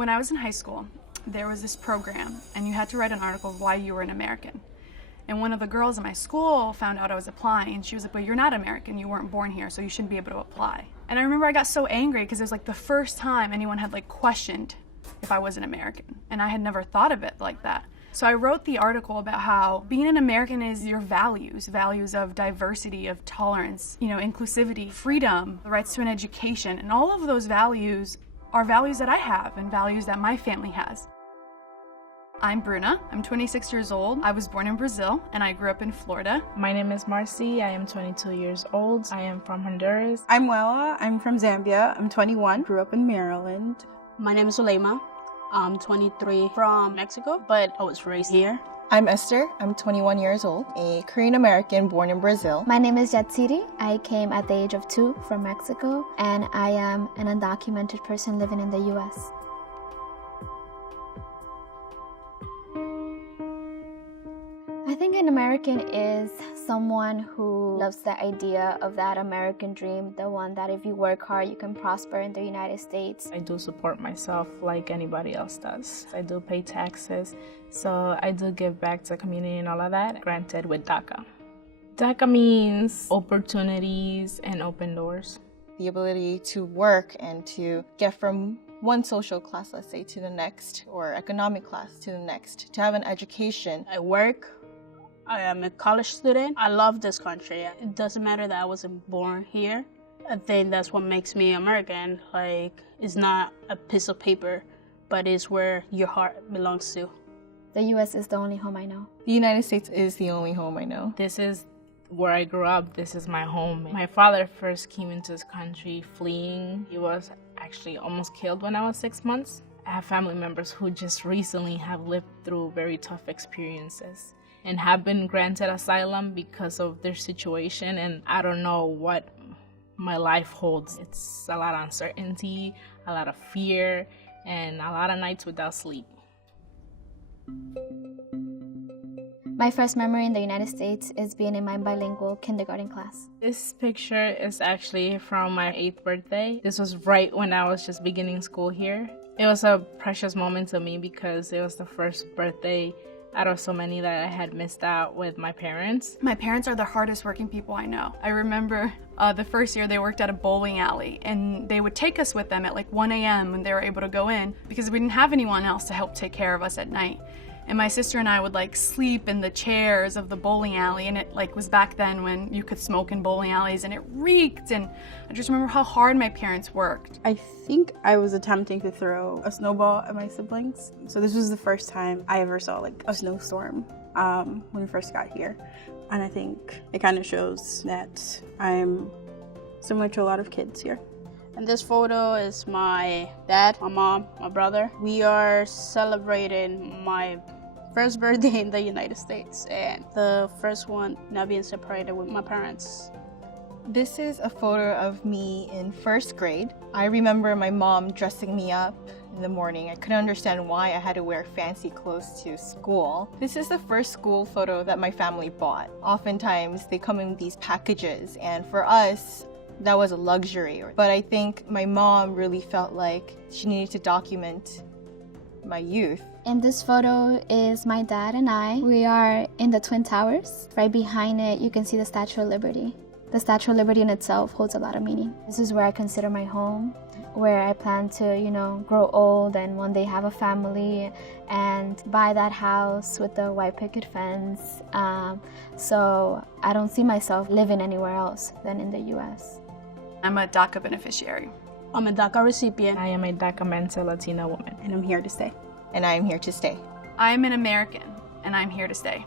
When I was in high school, there was this program, and you had to write an article of why you were an American. And one of the girls in my school found out I was applying, and she was like, but you're not American, you weren't born here, so you shouldn't be able to apply. And I remember I got so angry because it was like the first time anyone had like questioned if I was an American, and I had never thought of it like that. So I wrote the article about how being an American is your values of diversity, of tolerance, inclusivity, freedom, the rights to an education, and all of those values are values that I have and values that my family has. I'm Bruna. I'm 26 years old. I was born in Brazil and I grew up in Florida. My name is Marcy. I am 22 years old. I am from Honduras. I'm Wella. I'm from Zambia. I'm 21. Grew up in Maryland. My name is Zulema. I'm 23 from Mexico, but I was raised here. I'm Esther. I'm 21 years old, a Korean American born in Brazil. My name is Yatsiri. I came at the age of 2 from Mexico, and I am an undocumented person living in the U.S. I think an American is someone who loves the idea of that American dream, the one that if you work hard, you can prosper in the United States. I do support myself like anybody else does. I do pay taxes, so I do give back to the community and all of that, granted with DACA. DACA means opportunities and open doors. The ability to work and to get from one social class, let's say, to the next, or economic class to the next, to have an education. I work. I am a college student. I love this country. It doesn't matter that I wasn't born here. I think that's what makes me American. Like, it's not a piece of paper, but it's where your heart belongs to. The U.S. is the only home I know. The United States is the only home I know. This is where I grew up. This is my home. My father first came into this country fleeing. He was actually almost killed when I was 6 months. I have family members who just recently have lived through very tough experiences and have been granted asylum because of their situation, and I don't know what my life holds. It's a lot of uncertainty, a lot of fear, and a lot of nights without sleep. My first memory in the United States is being in my bilingual kindergarten class. This picture is actually from my 8th birthday. This was right when I was just beginning school here. It was a precious moment to me because it was the first birthday out of so many that I had missed out with my parents. My parents are the hardest working people I know. I remember the first year they worked at a bowling alley, and they would take us with them at like 1 a.m. when they were able to go in because we didn't have anyone else to help take care of us at night. And my sister and I would like sleep in the chairs of the bowling alley, and it like was back then when you could smoke in bowling alleys and it reeked, and I just remember how hard my parents worked. I think I was attempting to throw a snowball at my siblings. So this was the first time I ever saw like a snowstorm when we first got here. And I think it kind of shows that I'm similar to a lot of kids here. And this photo is my dad, my mom, my brother. We are celebrating my first birthday in the United States, and the first one not being separated with my parents. This is a photo of me in 1st grade. I remember my mom dressing me up in the morning. I couldn't understand why I had to wear fancy clothes to school. This is the first school photo that my family bought. Oftentimes they come in these packages, and for us, that was a luxury. But I think my mom really felt like she needed to document my youth. In this photo is my dad and I. We are in the Twin Towers. Right behind it, you can see the Statue of Liberty. The Statue of Liberty in itself holds a lot of meaning. This is where I consider my home, where I plan to, grow old and one day have a family and buy that house with the white picket fence. So I don't see myself living anywhere else than in the U.S. I'm a DACA beneficiary. I'm a DACA recipient. I am a DACA Latina woman. And I'm here to stay. And I am here to stay. I am an American, and I'm here to stay.